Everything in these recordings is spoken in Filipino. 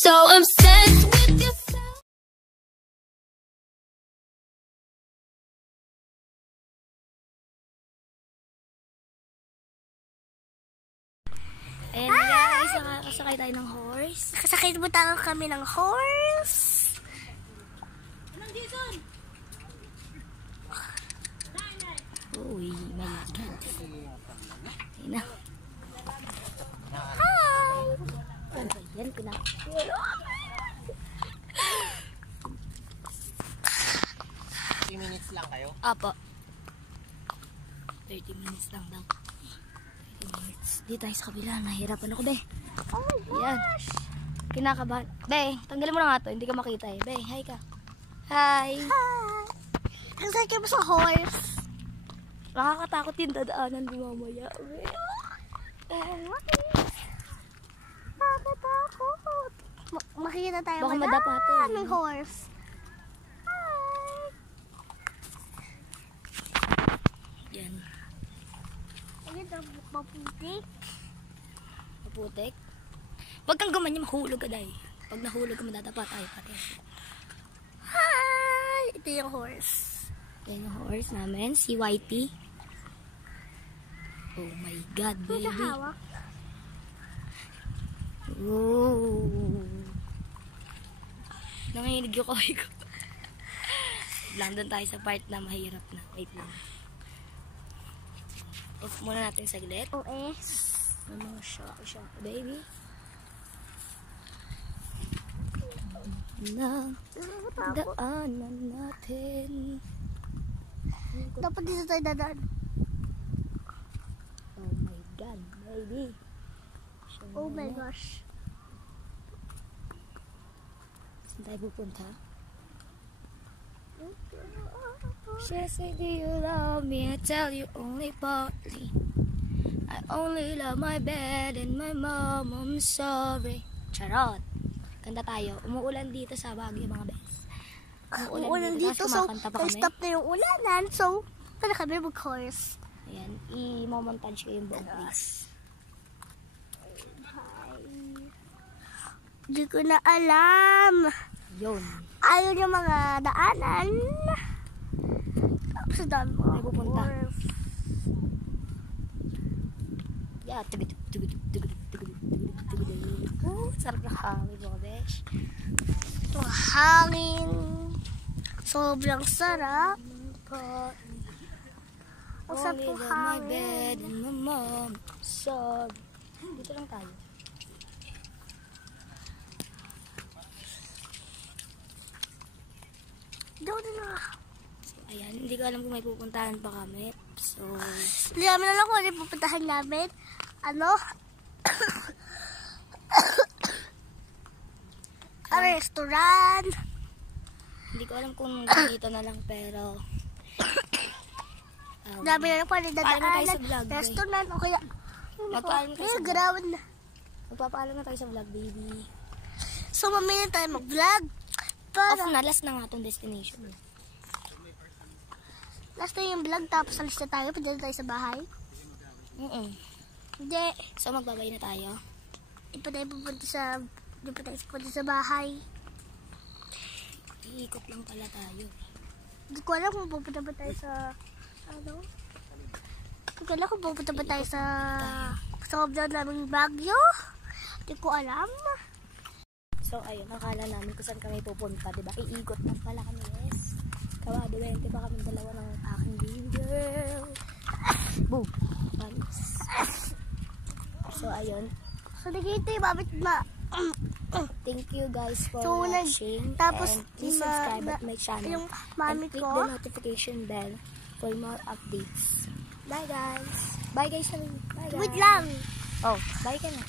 So obsessed with yourself. Ayan guys, nakakasakay tayo ng horse. Nakasakay mo tayo kami ng horse. Anong Jason? Uy, my God. Ayan na. Hi! Ano ba yan? Minutes lang kayo? Apo. 30 minutes lang daw. 30 minutes. Dito tayo sa kabila. Nahirapan ako, be. Oh my gosh! Kinakabahan. Be, tanggalin mo na nga to. Hindi ka makita eh. Be, hi ka. Hi! Hi! Ang sakit mo sa horse. Nakakatakot yung dadaanan mo mamaya. Be. Oh my gosh! Nakakatakot. Makikita tayo Baka madapa to eh. ng horse. Yan. Ano ito? Maputik? Maputik. Huwag kang gumanyan, mahulog ka dahil. Pag nahulog ka, madadapa tayo pati. Hi! Ito yung horse. Yan yung horse namin, si Whitey. Oh my God, baby. Hawak. Oh. Nanginginig yung kaway ko. Lang doon tayo sa part na mahirap na. Wait lang. Off muna natin saglit. OS. Ano siya, baby. Na daanan natin. Dapat dito tayo dadaan. Oh my God, baby. Oh my gosh. Saan tayo pupunta? She said, do you love me? I tell you only partly. I only love my bed and my mom. I'm sorry. Charot. Kanta tayo. Umuulan dito sa Baguio, mga bes. Umuulan dito, so kumakanta pa kami. stop na yung ulanan. So, para kami mag-horse. Ayan, i-montage ko yung buong place. Hindi ko na alam. Yun. Ayaw yung mga daanan. Tapos daan mo. May pupunta. Yeah, oh, sarap na hangin, mga besh. Ito, hangin. Sobrang sarap. Ang sarap Only ng love my hangin. bed and my mom. Sorry. Dito lang tayo. Doon na. Ayan, hindi ko alam kung may pupuntahan pa kami. So, Hindi namin alam kung ano yung pupuntahan namin. Ano? A restaurant. hindi ko alam kung dito na lang, pero Dami na lang kung ano paalam na tayo sa dadaanan. vlog, boy. Restaurant o kaya Magpaalam tayo sa vlog. ground. Magpapaalam na tayo sa vlog, baby. So mamili tayo mag-vlog. Off Para na, last na nga itong destination. last na yung vlog tapos alis na tayo. Punta na tayo sa bahay. Hindi. So, magbabay na tayo. Di pa tayo pupunta sa bahay. Iikot lang pala tayo. Hindi ko alam kung pupunta ba tayo sa ano. Hindi ko alam kung pupunta ba tayo sa sobrang naming Baguio. Hindi ko alam. So, ayun, akala namin kung saan kami pupunta, diba? Iikot lang pala kami, yes. Kawaduwente pa kami dalawa ng aking baby girl. Boom! Panis. So, ayun. So, nagkita yung babit ma... Thank you guys for So, watching. tapos, and please subscribe at my channel. yung mami and click ko. the notification bell for more updates. Bye, guys. Bye, guys. Bye, guys. Wait lang. Oh, bye ka na.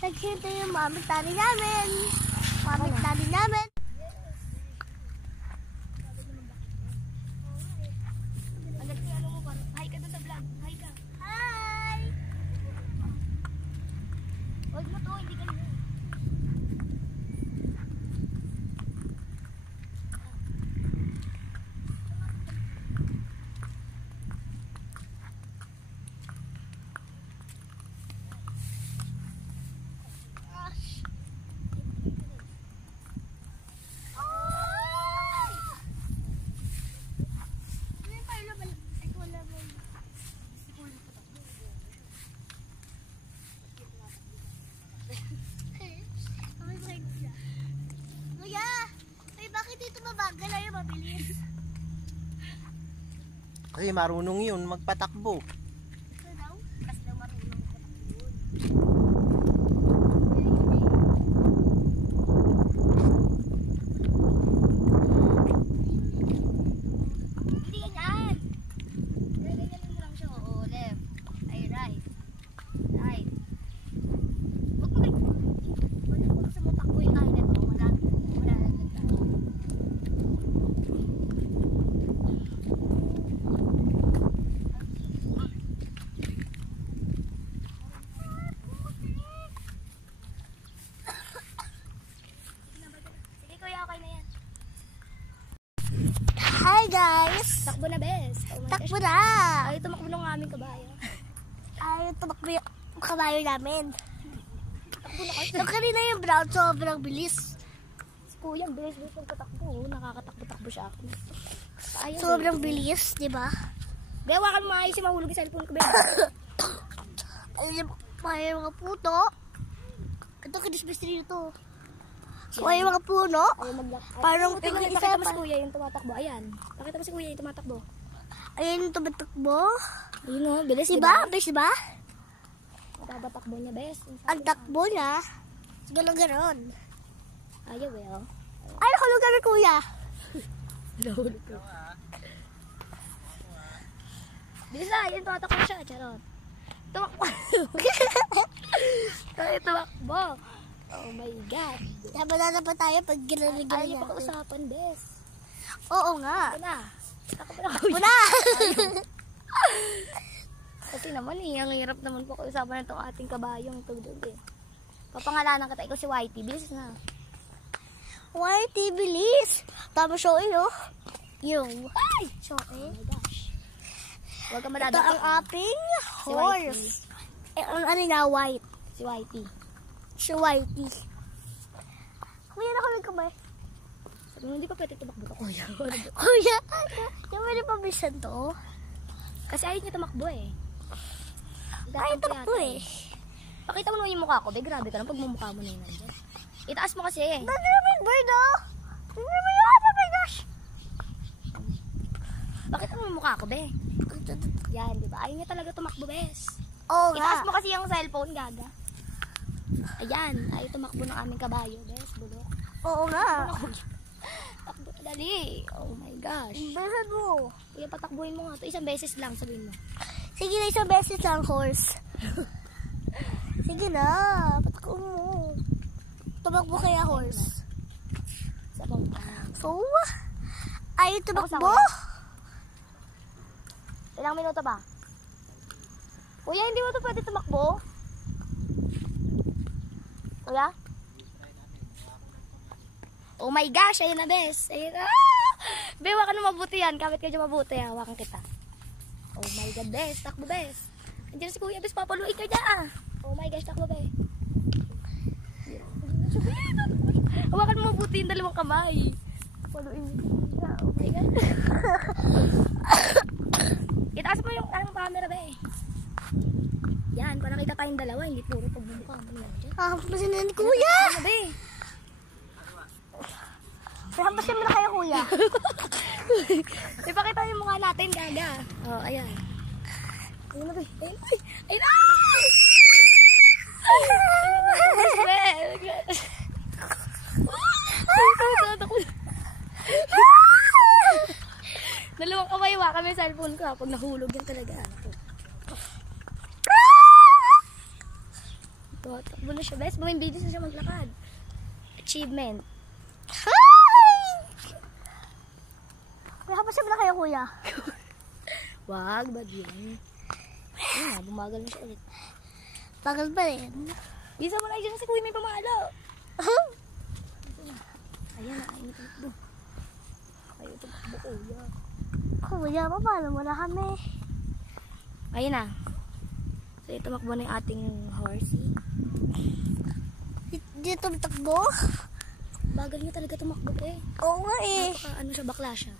Nagkita yung mami tani namin. Mami tani namin. Hi ka doon sa vlog. Hi ka. Hi! Huwag mo to, hindi ka na. dito mabagal ay mabilis. Kasi marunong yun magpatakbo. Ito daw? Kasi daw marunong ko. Hindi ganyan. Ganyan mo lang siya. Oo, left. Ay, right. Right. Huwag mo sa mo takbo yung kaya nito. Malalaglag tayo. Sige kuya, okay na yan. Hi guys! Takbo na, bes. Oh my Takbo gosh. na! Ay, tumakbo ng aming kabayo. Ay, tumakbo yung kabayo namin. Takbo na kasi. Yung kanina yung brown, sobrang bilis. Si kuya, ang bilis-bilis ng patakbo. Nakakatakbo-takbo siya ako. Ayaw, Sobrang bilis, di ba? Be, hawakan mo maayos yung mahulog yung cellphone ko, be. Ayun yung mga puto. Ito, kinisbis rin ito. So, ayun mga puno. Ayaw mag-lock. Parang tingnan, tingin pakita isa mo si pa. kuya yung tumatakbo. Ayan. Pakita mo si kuya yung tumatakbo. Ayun yung tumatakbo. Ayun o, bilis, Diba? Bilis ba? Matabatakbo niya, bes. Ang takbo niya. Ganon-ganon. Ayaw, eh, oh. Ay, nakulog ka na kuya. Nahulog ko. Bilis na, yun, tumatakbo siya. Charot. Tumakbo. Ay, tumakbo. Oh my God. Nabalala pa tayo pag Ayaw ginaligan niyo niya. pa usapan, bes. Oo nga. Takbo na. Takbo na, kuya. Muna! Kasi naman eh, ang hirap naman po usapan na itong ating kabayong tugtog eh. Papangalanan kita, ikaw si Whitey. Bilis na. Whitey, bilis. Tama siya oh. Yung. Ay! So, Oh my gosh. Huwag ka Ito madadapa. ang ating Si horse. Eh, ano na, white. Si Whitey. Si Whitey. Kuya, nakulag ka ba? Sabi mo, hindi pa pwede tumakbo to, kuya. Kuya, yung may pabisan to. Kasi ayaw niya tumakbo eh. Ay, takbo yata eh. Pakita mo naman yung mukha ko. Be, grabe ka lang pag mumukha mo na yun nandiyan. Itaas mo kasi eh. Dali naman, bird oh. Tingnan mo yan, oh my gosh. Pakita mo yung mukha ko, be. Yan, di ba? Ayaw niya talaga tumakbo, bes. Oo Itaas nga. mo kasi yung cellphone, gaga. Ayan, ayaw tumakbo ng aming kabayo, bes. Bulok. Oo nga. Takbo, dali. Oh my gosh. Bilisan mo. Kuya, patakbuhin mo nga to. Isang beses lang, sabihin mo. Sige na, isang beses lang, horse. Sige na, patakbo mo. Tumakbo kaya, horse. Sabaw ka. So, ayaw tumakbo? Ilang minuto ba? Kuya, hindi mo to pwede tumakbo? Kuya? Oh my gosh, ayun na, bes. Ayun na. Be, hawakan mo mabuti yan. Kapit ka dyan mabuti. Hawakan kita. Oh my God, bes. Takbo, bes. Andiyan si kuya, bes. Papaluin ka dyan. Oh my gosh, takbo, be. Hawakan mo mabuti yung dalawang kamay. Papaluin ka. Oh my God. Itaas mo yung camera, be. Yan, para kita tayong dalawa. Hindi puro pagbumukha mo lang dyan. Hampasin na ni kuya. Ano, be? Hampasin mo na kayo, kuya. Ipakita yung mukha natin, gaga. Oh, ayan. Ayun na, be. Ayun, ay! Ayun, Dalawang kamay kami sa cellphone ko. Pag nahulog yan talaga. Ito, takbo na siya. Bes, bumibidis na siya maglakad. Achievement. Hi! Hampasin mo na kayo, kuya. Wag, bad yun. Ayun na, bumagal na siya ulit. Bagal pa rin. Bisa mo na dyan si kuya may pamalo. Ayan na, ayun na tumakbo. Ayun na tumakbo, kuya. Kuya, paano mo na kami? Ayun na. So, yung tumakbo na yung ating horsey. Dito takbo? Bagal niya talaga tumakbo eh. Oo nga eh. Ano siya, bakla siya.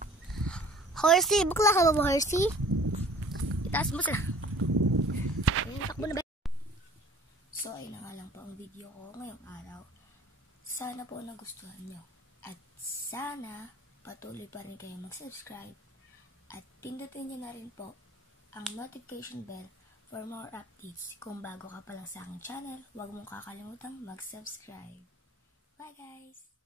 Horsey, bakla ka ba mo, horsey? Itaas mo sila. Ayun, takbo na ba? So, ayun na nga lang po ang video ko ngayong araw. Sana po nagustuhan nyo. At sana patuloy pa rin kayo mag-subscribe at pindutin nyo na rin po ang notification bell for more updates. Kung bago ka pa lang sa aking channel, huwag mong kakalimutang mag-subscribe. Bye guys!